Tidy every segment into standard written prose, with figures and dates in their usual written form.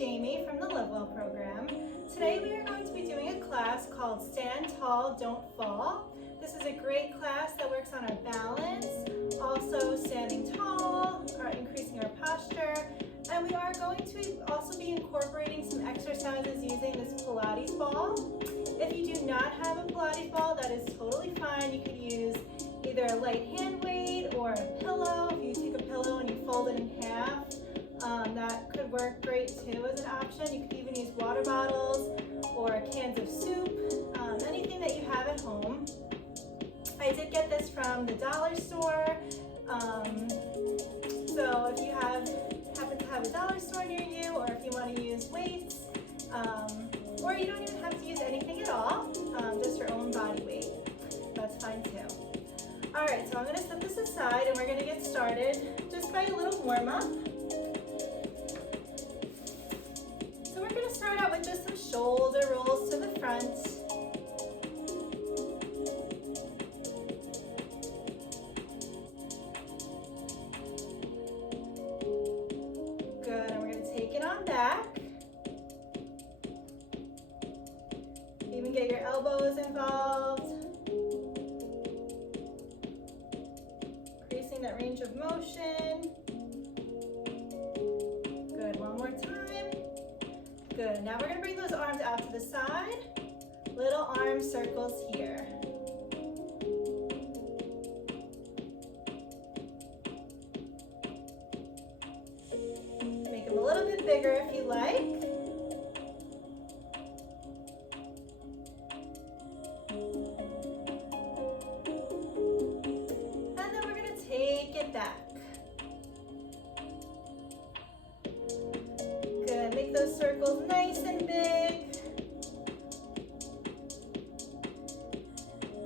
Jamie from the Live Well program. Today we are going to be doing a class called Stand Tall, Don't Fall. This is a great class that works on our balance, also standing tall, or increasing our posture, and we are going to also be incorporating some exercises using this Pilates ball. If you do not have a Pilates ball, that is totally fine. You could use either a light hand weight or a pillow. If you take a pillow and you fold it in half, that could work great too as an option. You could even use water bottles or cans of soup, anything that you have at home. I did get this from the dollar store, so if you happen to have a dollar store near you, or if you want to use weights, or you don't even have to use anything at all, just your own body weight, that's fine too. Alright, so I'm going to set this aside and we're going to get started just by a little warm-up. So we're going to start out with just some shoulder rolls to the front. Good, and we're going to take it on back. Even get your elbows involved. Increasing that range of motion. Good, one more time. Good, now we're going to bring those arms out to the side. Little arm circles here. Make them a little bit bigger if you like. And then we're going to take it back. Good, make those circles nice and big.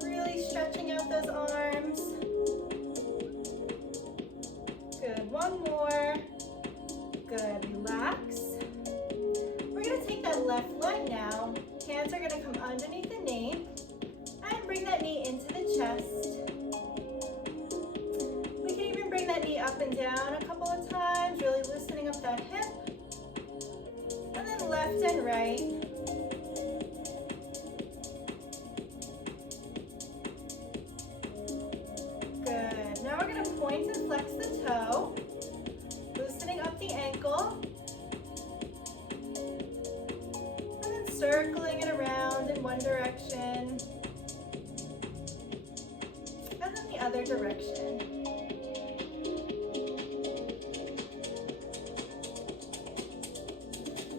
Really stretching out those arms. Good, one more. Good, relax. We're going to take that left leg now. Hands are going to come underneath the knee and bring that knee into the chest. We can even bring that knee up and down a couple of times, really loosening up that hip. And then left and right. Good. Now we're going to point and flex the toe, loosening up the ankle. And then circling it around in one direction. And then the other direction.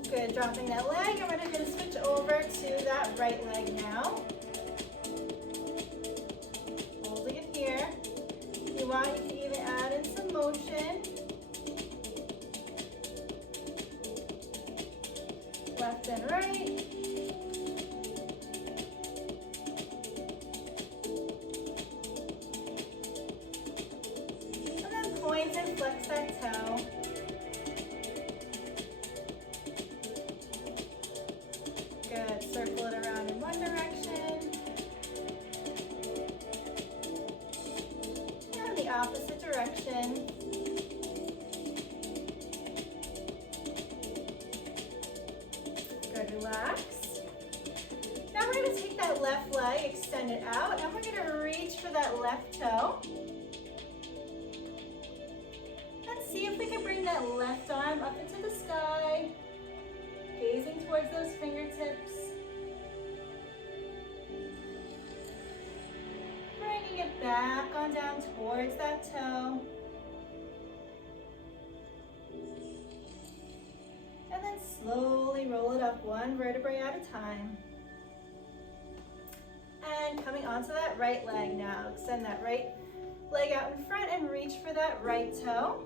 Good, dropping that leg, and we're going to switch over to that right leg now. Holding it here. If you want, you can even add in some motion. Left and right. And then point and flex that toe. Good, circle it around in one direction. And the opposite direction. Good, relax. Now we're going to take that left leg, extend it out, and we're going to reach for that left toe. And see if we can bring that left arm up into the sky. Gazing towards those fingertips. Bringing it back on down towards that toe. And then slowly roll it up one vertebrae at a time. And coming onto that right leg now. Extend that right leg out in front and reach for that right toe.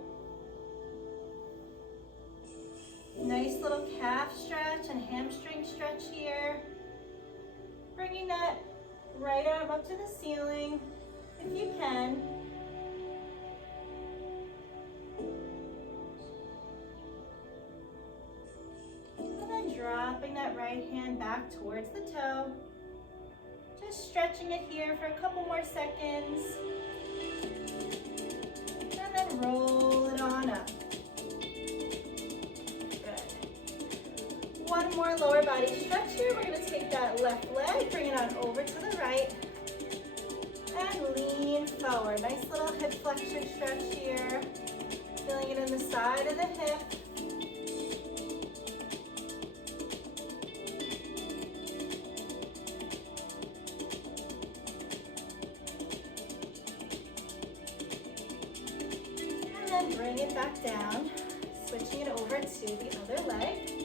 Nice little calf stretch and hamstring stretch here. Bringing that right arm up to the ceiling, if you can. And then dropping that right hand back towards the toe. Just stretching it here for a couple more seconds. And then roll it on up. Good. one more lower body stretch here. We're gonna take that left leg, bring it on over to the right, and lean forward. Nice little hip flexion stretch here. Feeling it in the side of the hip. And then bring it back down, switching it over to the other leg.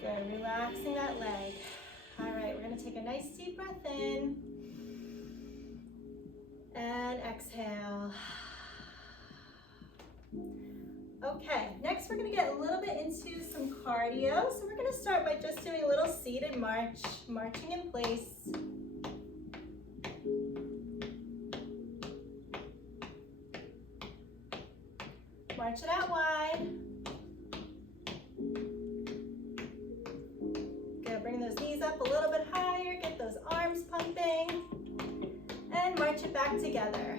Good, relaxing that leg. All right, we're gonna take a nice deep breath in and exhale. Okay, next we're gonna get a little bit into some cardio. So we're gonna start by just doing a little seated march, marching in place. March it out wide. Good, bring those knees up a little bit higher, get those arms pumping, and march it back together.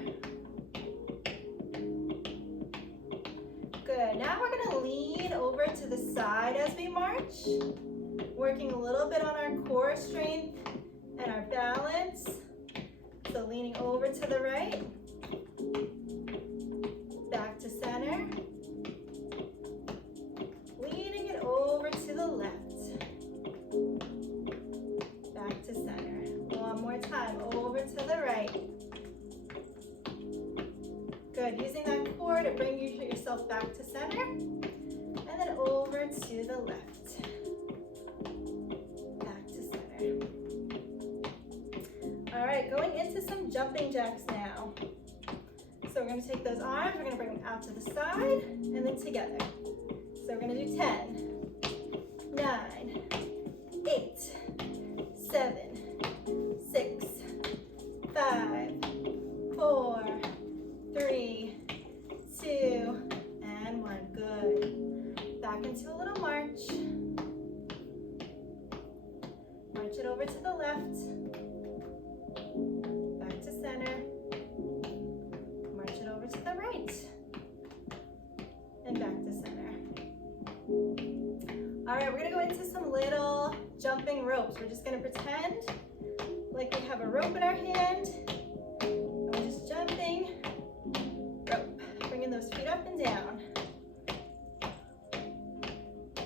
Good, now we're gonna lean over to the side as we march, working a little bit on our core strength and our balance. So leaning over to the right, back to center, leaning it over to the left, back to center. One more time, over to the right. Good, using that core to bring yourself back to center, and then over to the left, back to center. All right, going into some jumping jacks now. So we're gonna take those arms, we're gonna bring them out to the side, and then together. So we're gonna do 10, 9, 8, 7, 6, 5, 4, 3, 2, and 1. Good. Back into a little march. March it over to the left. Back to center. March it over to the right. And back to center. All right, we're gonna go into some little jumping ropes. We're just gonna pretend like we have a rope in our hand. And we're just jumping. Rope. Bringing those feet up and down.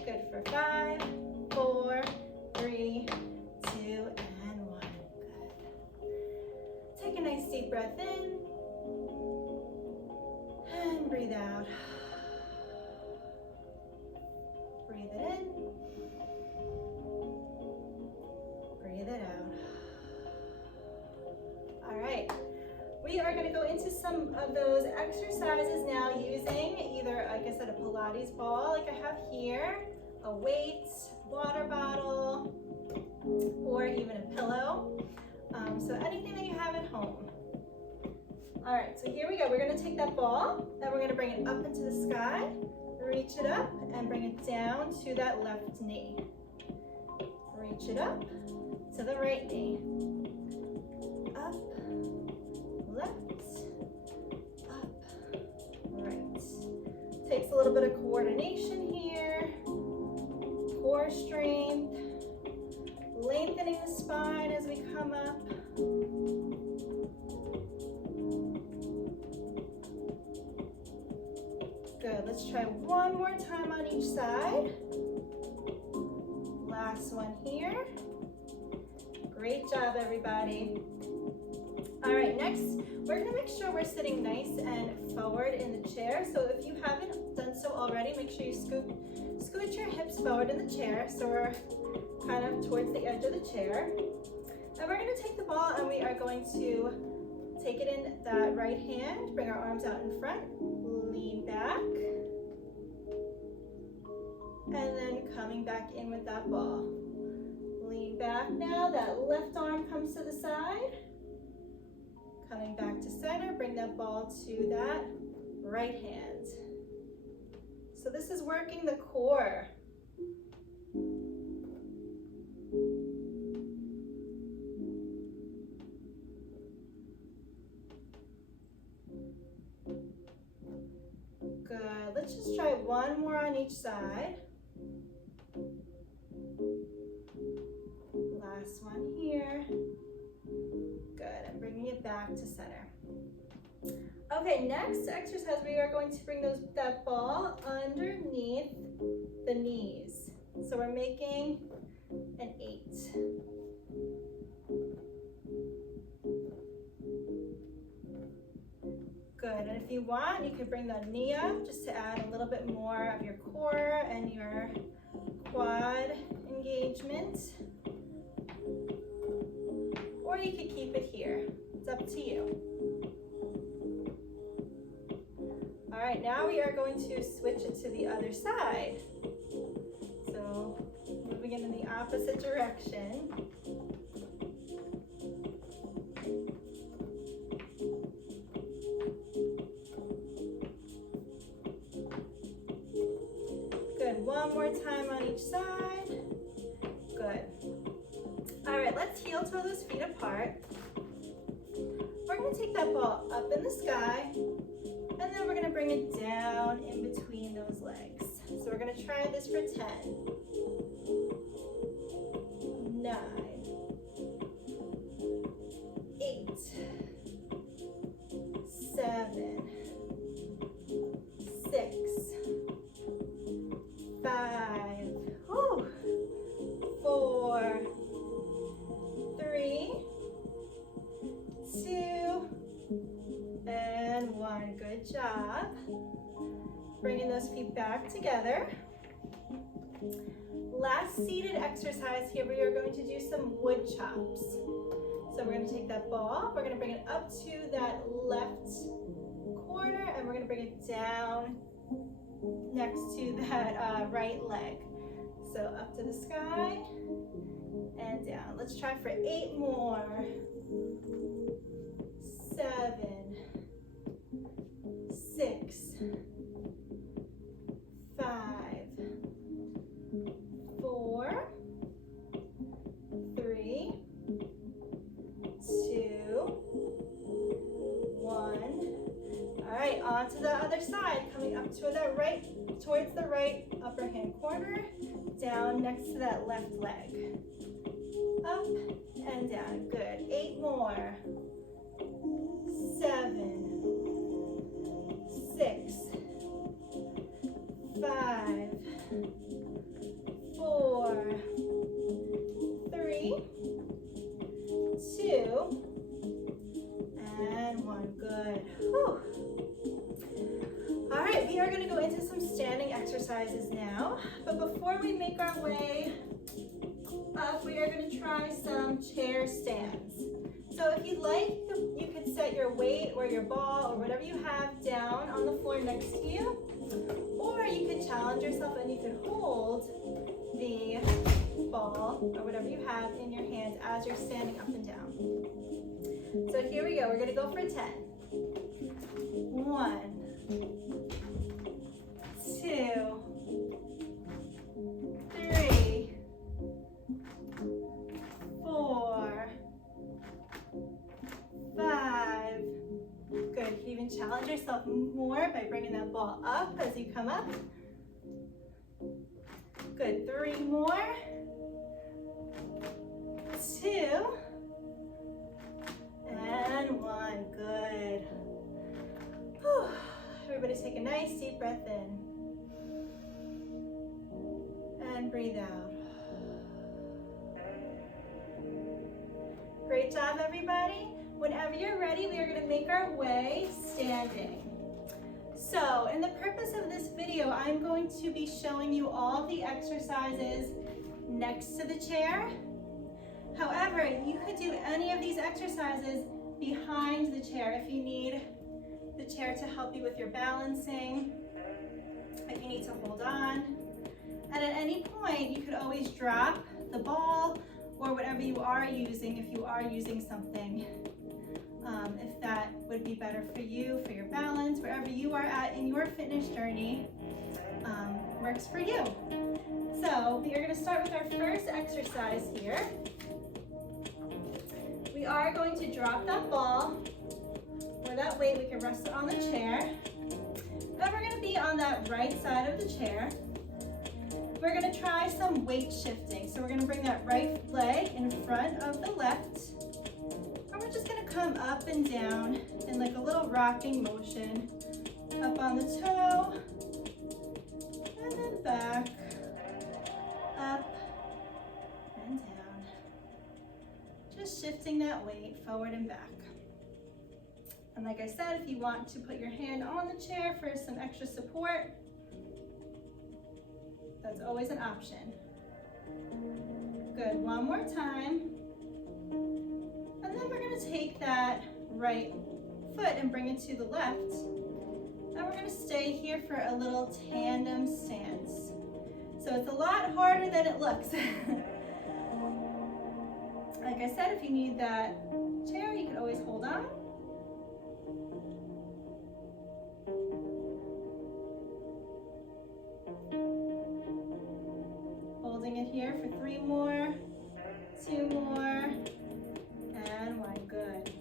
Good for 5, 4, 3, 2, and 1. Good. Take a nice deep breath in. And breathe out. Breathe it in. Breathe it out. All right. We are going to go into some of those exercises now using either, like I said, a Pilates ball like I have here, a weight, water bottle, or even a pillow. So anything that you have at home. All right, so here we go. We're going to take that ball, and we're going to bring it up into the sky, reach it up, and bring it down to that left knee. Reach it up to the right knee. Up, left, up, right. Takes a little bit of coordination here, core strength, lengthening the spine as we come up. Good, let's try one more time on each side. Last one here. Great job, everybody. All right, next, we're gonna make sure we're sitting nice and forward in the chair. So if you haven't done so already, make sure you scoot your hips forward in the chair so we're kind of towards the edge of the chair. And we're gonna take the ball and we are going to take it in that right hand, bring our arms out in front, lean back, and then coming back in with that ball. Lean back now, that left arm comes to the side, Coming back to center, bring that ball to that right hand. So this is working the core. Good. Let's just try one more on each side. Last one here. Good. And bringing it back to center. Okay, next exercise, we are going to bring that ball underneath the knees. So we're making an 8. Good, and if you want, you could bring the knee up just to add a little bit more of your core and your quad engagement. Or you could keep it here. It's up to you. All right, now we are going to switch it to the other side. So moving it in the opposite direction. Good, one more time on each side. Good. All right, let's heel toe those feet apart. We're gonna take that ball up in the sky, and then we're gonna bring it down in between those legs. So we're gonna try this for 10, 9, 8, 7, 6, 5, 4, 3, 2, and 1. Good job. Bringing those feet back together. Last seated exercise here, we are going to do some wood chops. So we're going to take that ball, we're going to bring it up to that left corner, and we're going to bring it down next to that right leg. So up to the sky and down. Let's try for 8 more. 7, 6, 5, 4, 3, 2, 1. All right, on to the other side, coming up to the right, towards the right upper hand corner, down next to that left leg. Up and down. Good. 8 more. 7, 6, 5, 4, 3, 2, and 1. Good. Whew. All right, we are going to go into some standing exercises now, but before we make our way up, we are going to try some chair stands. So if you'd like, you could set your weight or your ball or whatever you have down on the floor next to you, or you could challenge yourself and you could hold the ball or whatever you have in your hands as you're standing up and down. So here we go. We're going to go for 10. 1, 2, 3, 4, 5. Good. You can even challenge yourself more by bringing that ball up as you come up. Good. 3 more. 2. And 1. Good. Whew. Everybody take a nice deep breath in. And breathe out. Great job, everybody. Whenever you're ready, we are going to make our way standing. So, in the purpose of this video, I'm going to be showing you all the exercises next to the chair. However, you could do any of these exercises behind the chair if you need the chair to help you with your balancing, if you need to hold on. And at any point, you could always drop the ball or whatever you are using if you are using something if that would be better for you, for your balance, wherever you are at in your fitness journey, works for you. So we are going to start with our first exercise here. We are going to drop that ball, or that weight, we can rest it on the chair. Then we're going to be on that right side of the chair. We're going to try some weight shifting. So we're going to bring that right leg in front of the left. And we're just going to come up and down in like a little rocking motion. Up on the toe, and then back, up and down. Just shifting that weight forward and back. And like I said, if you want to put your hand on the chair for some extra support, that's always an option. Good, one more time. And then we're gonna take that right foot and bring it to the left. And we're gonna stay here for a little tandem stance. So it's a lot harder than it looks. Like I said, if you need that chair, you can always hold on. Holding it here for 3 more, 2 more, and 1. Good.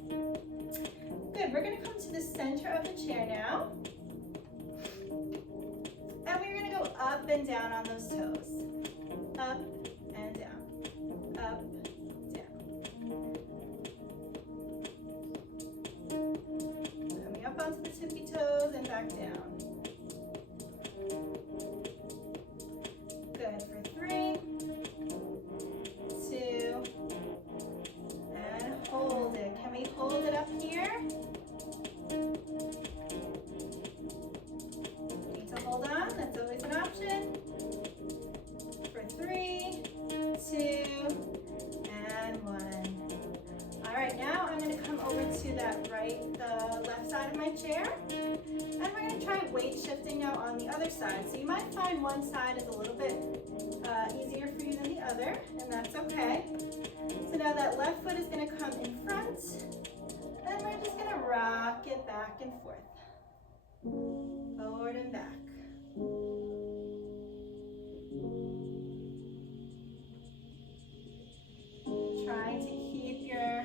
Good, we're gonna come to the center of the chair now. And we're gonna go up and down on those toes. Up and down, up, down. Coming up onto the tippy toes and back down. Good, for 3, 2, and hold it. Can we hold it up here? Need to hold on, that's always an option. For 3, 2, and 1. All right, now I'm gonna come over to the left side of my chair, and we're gonna try weight shifting now on the other side. So you might find one side is a little bit easier for you than the other, and that's okay. So now that left foot is gonna come in front, and we're just gonna rock it back and forth. Forward and back. Trying to keep your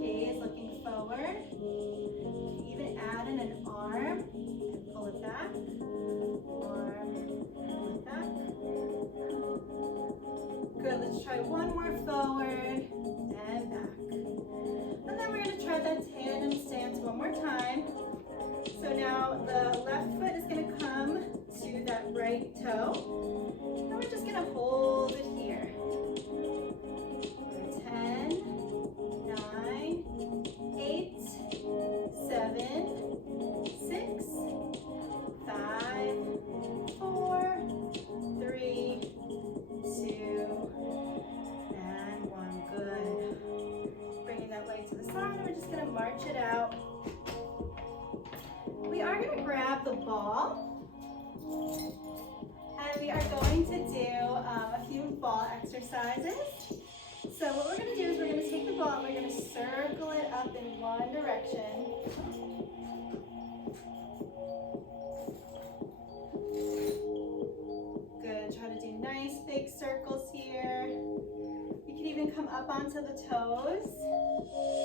gaze looking forward. Even add in an arm and pull it back. Arm, pull it back. Good, let's try one more forward and back. And then we're going to try that tandem stance one more time. So now the left foot is going to come to that right toe. And we're just going to hold it here. 10, 9, 8, 7, 6, 5, 4, 3, 2, and 1. Good. Bringing that leg to the side, we're just going to march it out. We are going to grab the ball, and we are going to do a few ball exercises. So what we're going to do is we're going to take the ball and we're going to circle it up in one direction. Good, try to do nice big circles here. You can even come up onto the toes.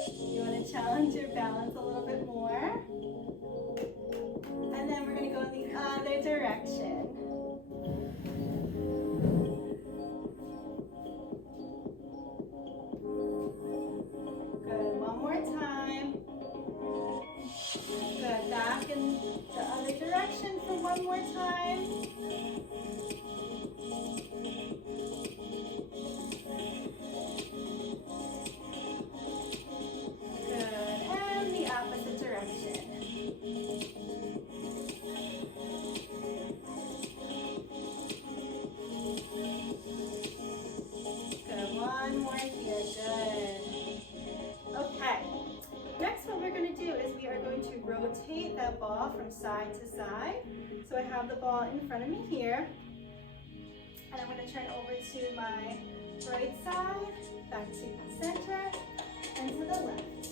You want to challenge your balance a little bit more. And then we're going to go in the other direction. Good, one more time. Good, back in the other direction for one more time. Good, and the opposite direction. Good, one more here, good. Okay, next what we're going to do is we are going to rotate that ball from side to side. So I have the ball in front of me here, and I'm going to turn over to my right side, back to the center, and to the left.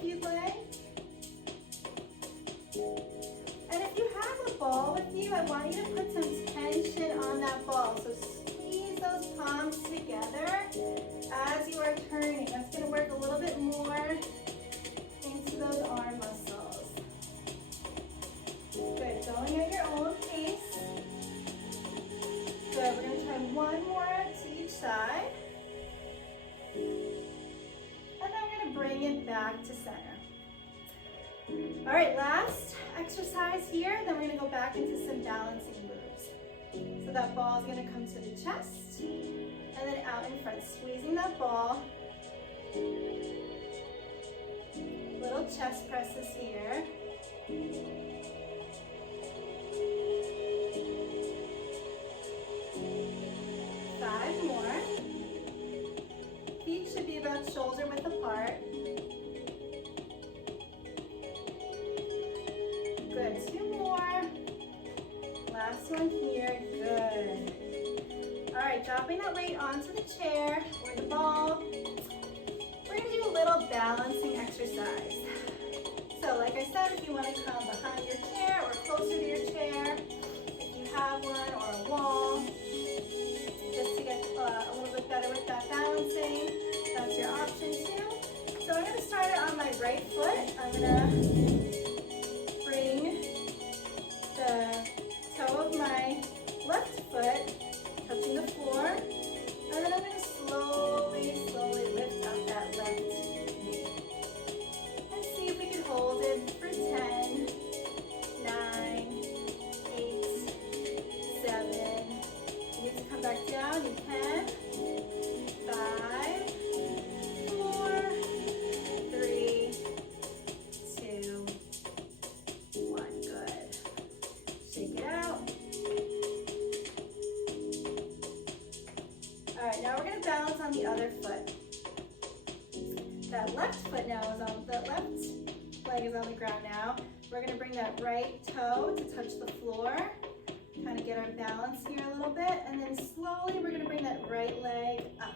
if you'd like. And if you have a ball with you, I want you to put some tension on that ball. So squeeze those palms together as you are turning. That's going to work a little bit more into those arm muscles. Good, going at your own pace. Good, we're going to try one more to each side. And then we're going to bring it back to center. All right, last exercise here, then we're going to go back into some balancing moves. So that ball is going to come to the chest and then out in front, squeezing that ball. Little chest presses here. 5 more. Feet should be about shoulder width apart. Good, 2 more. Last one here, good. All right, dropping that weight onto the chair or the ball. We're gonna do a little balancing exercise. So like I said, if you wanna come behind your chair or closer to your chair, if you have one, or a wall, just to get a little bit better with that balancing, that's your option too. So I'm gonna start it on my right foot. I'm gonna bring the toe of my left foot touching the floor, and then I'm going to slowly lift up that left knee. And see if we can hold it for 10, 9, 8, 7. You need to come back down, you can. 5, 4, 3, 2, 1. Good. Shake it out. All right, now we're going to balance on the other foot. That left foot now is on, the left leg is on the ground now. We're going to bring that right toe to touch the floor. Kind of get our balance here a little bit. And then slowly we're going to bring that right leg up.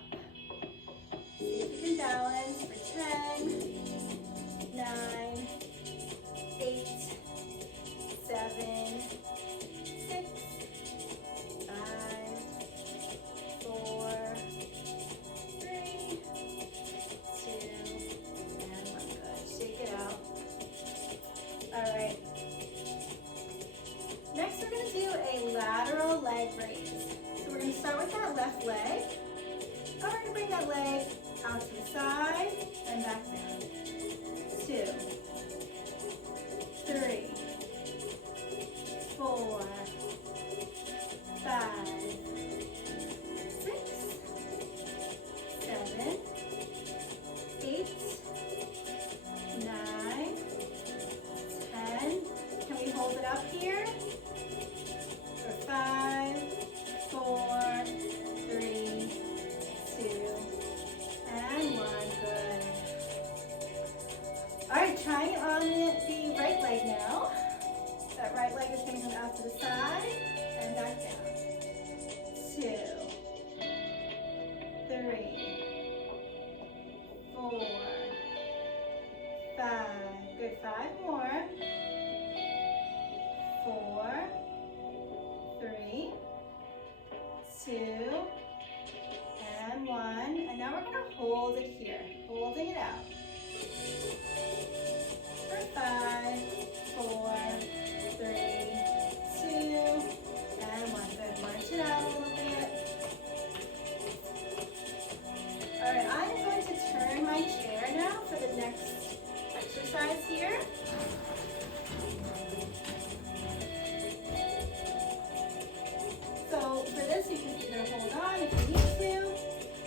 See if we can balance for 10, 9, 8, 7, 6, 5, 4, 3, 2, and 1. Good. Shake it out. All right. Next, we're going to do a lateral leg raise. So we're going to start with that left leg. And we're going to bring that leg out to the side and back down. 2, 3, 4, 5, 6, 7, 8, 9, 10. Can we hold it up here? For 5, 4, 3, 2, and 1. Good. All right, trying it on the right leg now. That right leg is going to come out to the side and back down. 2, 3, 4, 5. Good. 5 more. 4, 3, 2, and 1. And now we're going to hold it here, holding it out. For 5, 4, 3, 2, and 1. Good. March it out a little bit. All right, I'm going to turn my chair now for the next exercise here. So for this, you can either hold on if you need to.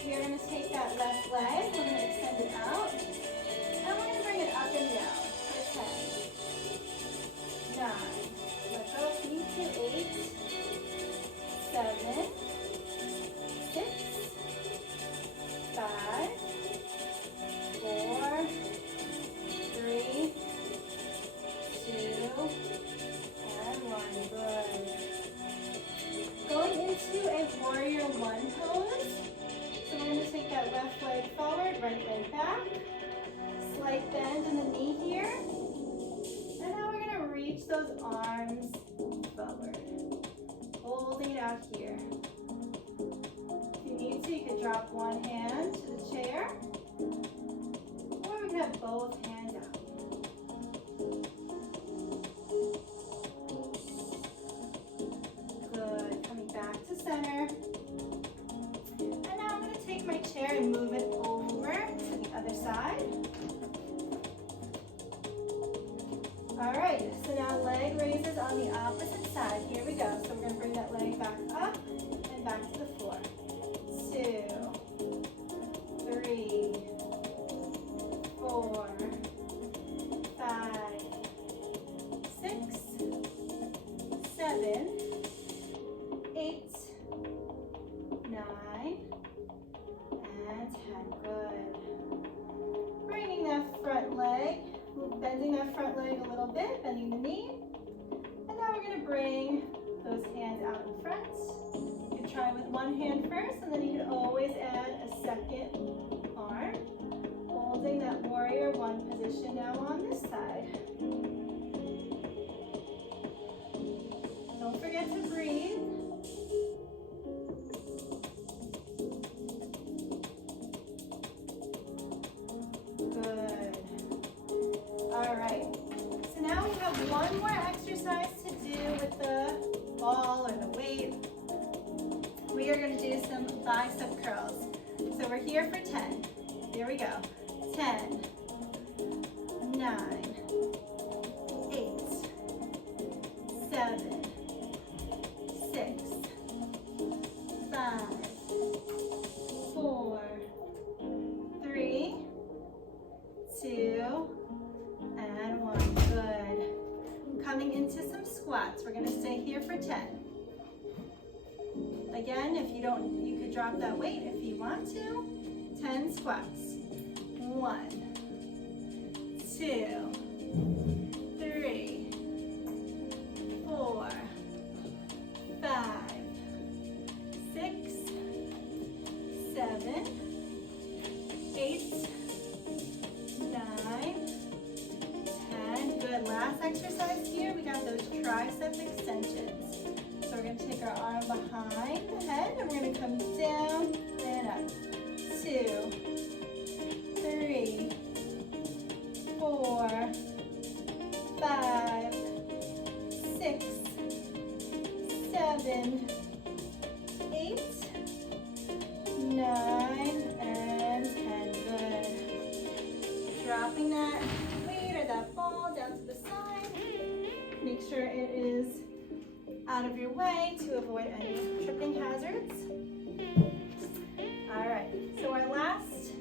You're going to take that left leg, we're going to extend it out, and we're going to bring it up and down for 10, 9, let go, feet to 8, 7, 6, 5, 4, 3, 2, and 1. Good. Going into a warrior 1 pose. So we're going to take that left leg forward, right leg back. Slight bend in the those arms forward. Holding it out here. If you need to, you can drop one hand to the chair, or we can have both hands out. Good, coming back to center. And now I'm going to take my chair and move it over to the other side. All right, so now leg raises on the opposite side. Here we go. So we're going to bring that leg back up and back to the floor. 2, 3, 4, 5, 6, 7, 8, 9, and 10. Good. Bringing that front leg, bending that front leg a little bit, bending the knee. And now we're going to bring those hands out in front. You can try with one hand first, and then you can always add a second arm. Holding that warrior one position now on this side. Don't forget to breathe. Good. All right. So now we have one more exercise to do with the ball or the weight. We are going to do some bicep curls. So we're here for 10. Here we go. 10, 9, 8, 7, 6, 5, 4, 3, 2, and 1. Good. Coming into some squats. We're going to stay here for 10. Again, if you don't, you could drop that weight if you want to. 10 squats. 1, 2, 3, 4, 5, 6, 7, 8, 9, 10. Good. Last exercise here, we got those tricep extensions. So we're going to take our arm behind the head and we're going to come down and up. 2, 3, 4, 5, 6, 7, 8, 9, and 10. Good. Dropping that weight or that ball down to the side. Make sure it is out of your way to avoid any tripping hazards. All right, so our last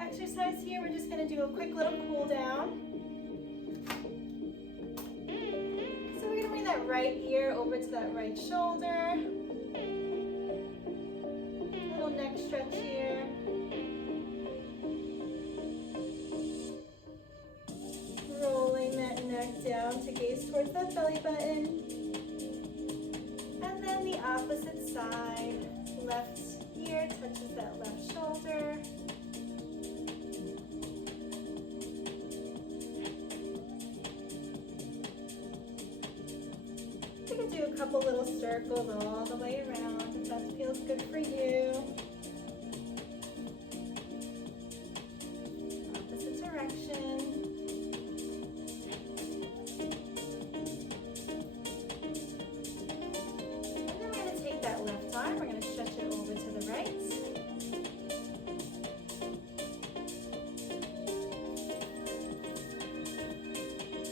exercise here, we're just going to do a quick little cool down. So we're going to bring that right ear over to that right shoulder. Little neck stretch here. Rolling that neck down to gaze towards that belly button. And then the opposite side, left ear touches that left shoulder. You can do a couple little circles all the way around if that feels good for you. Opposite direction. We're going to stretch it over to the right.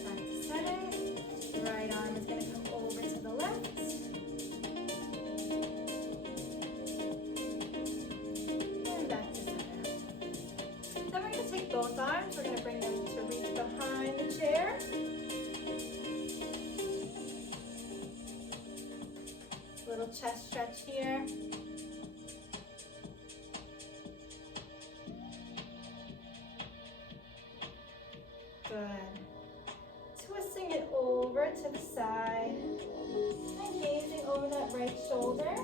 Back to center. Right arm is going to come over to the left. And back to center. Then we're going to take both arms. We're going to bring them to reach behind the chair. Little chest stretch here. Good. Twisting it over to the side and gazing over that right shoulder.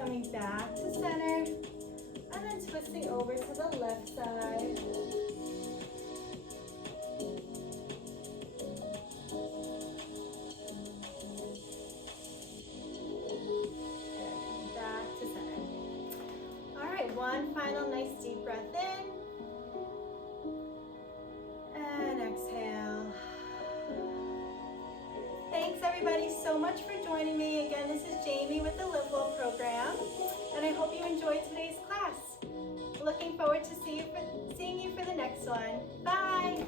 Coming back to center, and then twisting over to the left side. Back to center. All right, one final nice deep breath in. And exhale. Thanks everybody so much for joining me. Again, this is Jamie with the Live Well program, and I hope you enjoyed today's class. Looking forward to seeing you for the next one. Bye.